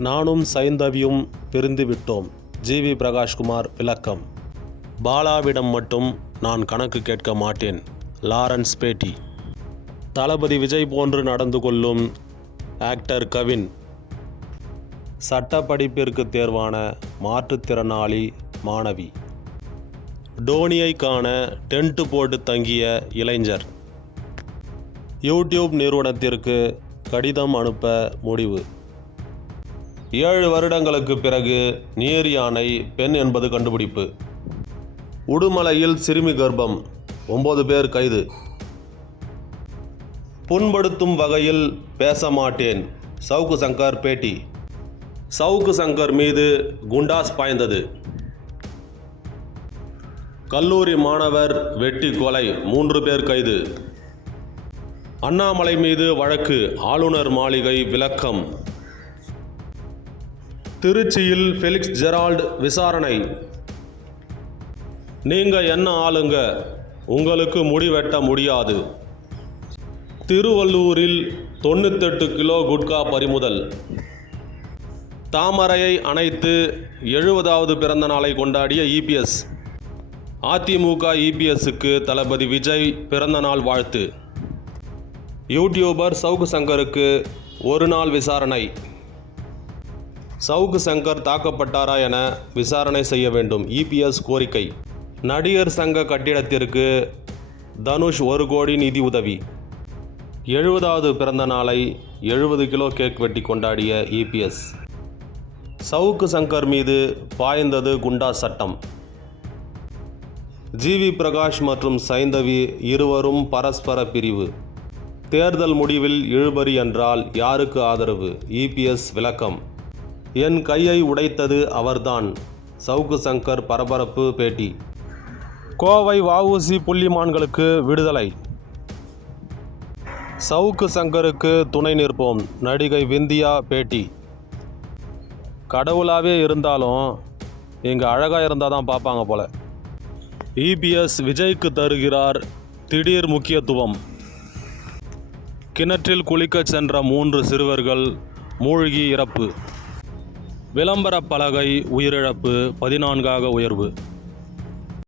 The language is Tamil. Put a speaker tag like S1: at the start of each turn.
S1: நானும் சைந்தவியும் பிரிந்து விட்டோம். ஜிவி பிரகாஷ்குமார் விளக்கம். பாலாவிடம் மட்டும் நான் கணக்கு கேட்க மாட்டேன். லாரன்ஸ் பேட்டி. தளபதி விஜய் போன்று நடந்து கொள்ளும் ஆக்டர் கவின். சட்ட படிப்பிற்கு தேர்வான மாற்றுத்திறனாளி மாணவி. டோனியை காண டென்ட் போட்டு தங்கிய இளைஞர். யூடியூப் நிறுவனத்திற்கு கடிதம் அனுப்ப முடிவு. ஏழு வருடங்களுக்கு பிறகு நீர் யானை பெண் என்பது கண்டுபிடிப்பு. உடுமலையில் சிறுமி கர்ப்பம் ஒன்பது பேர் கைது. புண்படுத்தும் வகையில் பேச மாட்டேன் சவுக்கு சங்கர் பேட்டி. சவுக்கு சங்கர் மீது குண்டாஸ் பாய்ந்தது. கல்லூரி மாணவர் வெட்டி கொலை மூன்று பேர் கைது. அண்ணாமலை மீது வழக்கு ஆளுநர் மாளிகை விளக்கம். திருச்சியில் ஃபெலிக்ஸ் ஜெரால்டு விசாரணை. நீங்கள் என்ன ஆளுங்க? உங்களுக்கு முடி வெட்ட முடியாது. திருவள்ளூரில் தொண்ணூத்தெட்டு கிலோ குட்கா பறிமுதல். தாமரையை அணைத்து எழுபதாவது பிறந்த நாளை கொண்டாடிய இபிஎஸ் அதிமுக இபிஎஸ்க்கு தளபதி விஜய் பிறந்தநாள் வாழ்த்து. யூடியூபர் சவுக்கு சங்கருக்கு ஒரு நாள் விசாரணை. சவுக்கு சங்கர் தாக்கப்பட்டாரா என விசாரணை செய்ய வேண்டும். இபிஎஸ் கோரிக்கை. நடிகர் சங்க கட்டிடத்திற்கு தனுஷ் ஒரு கோடி நிதி உதவி. எழுபதாவது பிறந்த நாளை எழுபது கிலோ கேக் வெட்டி கொண்டாடிய இபிஎஸ் சவுக்கு சங்கர் மீது பாய்ந்தது குண்டா சட்டம். ஜிவி பிரகாஷ் மற்றும் சைந்தவி இருவரும் பரஸ்பர பிரிவு. தேர்தல் முடிவில் இழுபறி என்றால் யாருக்கு ஆதரவு? இபிஎஸ் விளக்கம். என் கையை உடைத்தது அவர்தான். சவுக்கு சங்கர் பரபரப்பு பேட்டி. கோவை வஉசி புள்ளிமான்களுக்கு விடுதலை. சவுக்கு சங்கருக்கு துணை நிற்போம். நடிகை விந்தியா பேட்டி. கடவுளாகவே இருந்தாலும் இங்கே அழகாக இருந்தால் தான் பார்ப்பாங்க போல. இபிஎஸ் விஜய்க்கு தருகிறார் திடீர் முக்கியத்துவம். கிணற்றில் குளிக்கச் சென்ற மூன்று சிறுவர்கள் மூழ்கி இறப்பு. விளம்பர பலகை உயிரிழப்பு பதினான்காக உயர்வு.